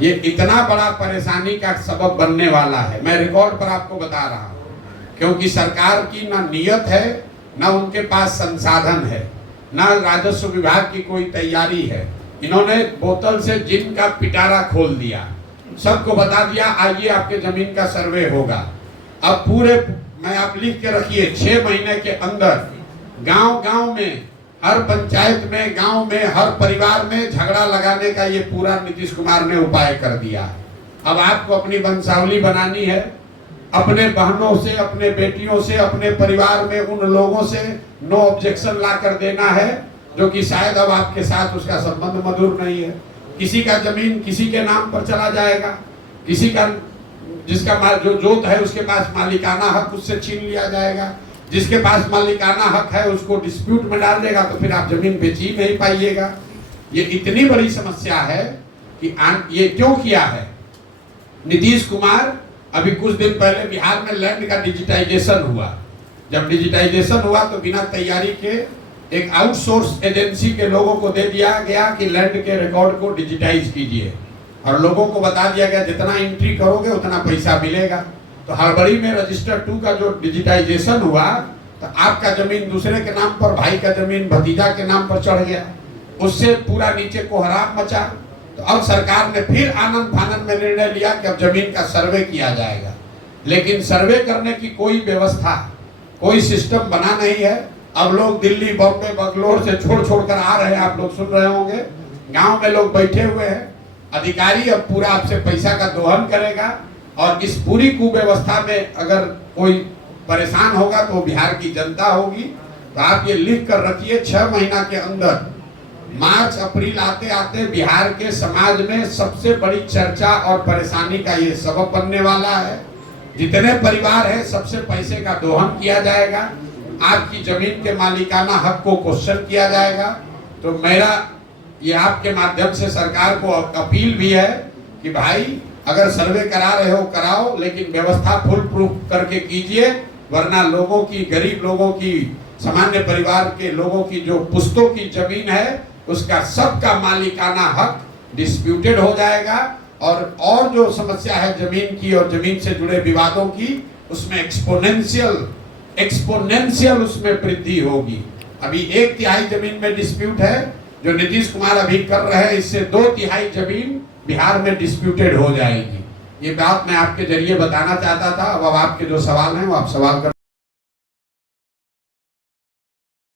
ये इतना बड़ा परेशानी का सबब बनने वाला है। मैं रिकॉर्ड पर आपको बता रहा हूँ, क्योंकि सरकार की ना नियत है, ना उनके पास संसाधन है, ना राजस्व विभाग की कोई तैयारी है। इन्होंने बोतल से जिन का पिटारा खोल दिया, सबको बता दिया आइए आपके जमीन का सर्वे होगा। अब पूरे मैं आप लिख के रखिए 6 महीने के अंदर गांव गांव में, हर पंचायत में, गांव में, हर परिवार में झगड़ा लगाने का ये पूरा नीतीश कुमार ने उपाय कर दिया। अब आपको अपनी वंशावली बनानी है, अपने बहनों से, अपने बेटियों से, अपने परिवार में उन लोगों से नो ऑब्जेक्शन ला कर देना है जो कि शायद अब आपके साथ उसका संबंध मधुर नहीं है। किसी का जमीन किसी के नाम पर चला जाएगा, किसी का जिसका जो जोत है उसके पास मालिकाना हक उससे छीन लिया जाएगा, जिसके पास मालिकाना हक है उसको डिस्प्यूट में डाल देगा, तो फिर आप जमीन बेच ही नहीं पाइएगा। ये इतनी बड़ी समस्या है कि ये क्यों किया है नीतीश कुमार। अभी कुछ दिन पहले बिहार में लैंड का डिजिटाइजेशन हुआ। जब डिजिटाइजेशन हुआ तो बिना तैयारी के एक आउटसोर्स एजेंसी के लोगों को दे दिया गया कि लैंड के रिकॉर्ड को डिजिटाइज कीजिए, और लोगों को बता दिया गया जितना एंट्री करोगे उतना पैसा मिलेगा। तो हड़बड़ी में रजिस्टर 2 का जो डिजिटाइजेशन हुआ तो आपका जमीन दूसरे के नाम पर, भाई का जमीन भतीजा के नाम पर चढ़ गया, उससे पूरा नीचे कोहराम मचा। तो अब सरकार ने फिर आनंद फानंद में निर्णय लिया कि अब जमीन का सर्वे किया जाएगा, लेकिन सर्वे करने की कोई व्यवस्था, कोई सिस्टम बना नहीं है। अब लोग दिल्ली, बॉम्बे, बंगलोर से छोड़ छोड़ कर आ रहे हैं, आप लोग सुन रहे होंगे। गांव में लोग बैठे हुए हैं, अधिकारी अब पूरा आपसे पैसा का दोहन करेगा, और इस पूरी कुव्यवस्था में अगर कोई परेशान होगा तो बिहार की जनता होगी। तो आप ये लिख कर रखिए 6 महीना के अंदर, मार्च अप्रैल आते आते बिहार के समाज में सबसे बड़ी चर्चा और परेशानी का ये सबब बनने वाला है। जितने परिवार है सबसे पैसे का दोहन किया जाएगा, आपकी जमीन के मालिकाना हक को क्वेश्चन किया जाएगा। तो मेरा ये आपके माध्यम से सरकार को अपील भी है कि भाई अगर सर्वे करा रहे हो कराओ, लेकिन व्यवस्था फुल प्रूफ करके कीजिए, वरना लोगों की, गरीब लोगों की, सामान्य परिवार के लोगों की जो पुश्तों की जमीन है उसका सबका मालिकाना हक डिस्प्यूटेड हो जाएगा, और जो समस्या है जमीन की और जमीन से जुड़े विवादों की, उसमें एक्सपोनेंशियल उसमें वृद्धि होगी। अभी 1/3 जमीन में डिस्प्यूट है, जो नीतीश कुमार अभी कर रहे हैं इससे 2/3 जमीन बिहार में डिस्प्यूटेड हो जाएगी। ये बात मैं आपके जरिए बताना चाहता था। अब आपके जो सवाल हैं वो आप सवाल कर